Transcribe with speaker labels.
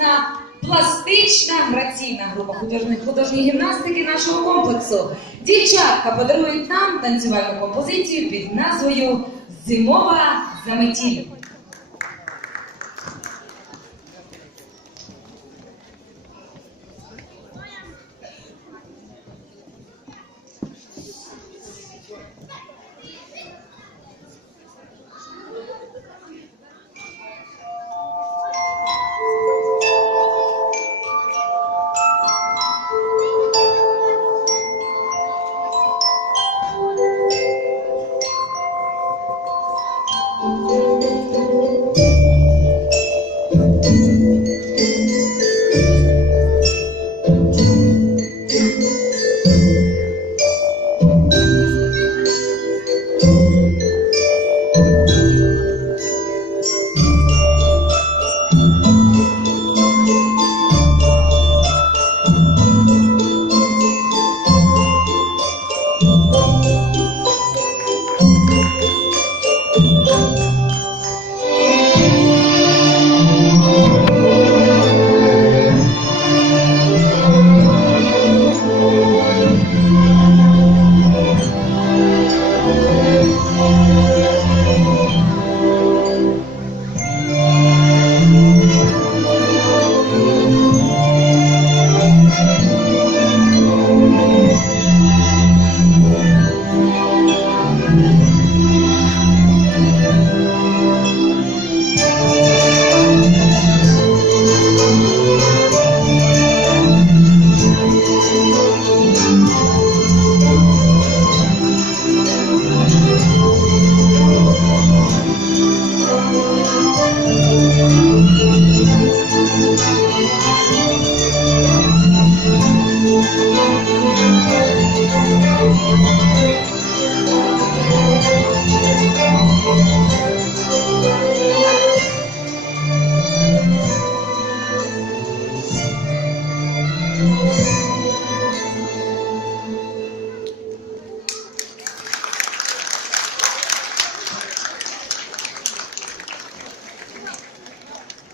Speaker 1: якісна пластична граційна група художньої художньої гімнастики нашого комплексу. Дівчатка подарують нам танцювальну композицію під назвою Зимова заметіль. Thank you. Thank you.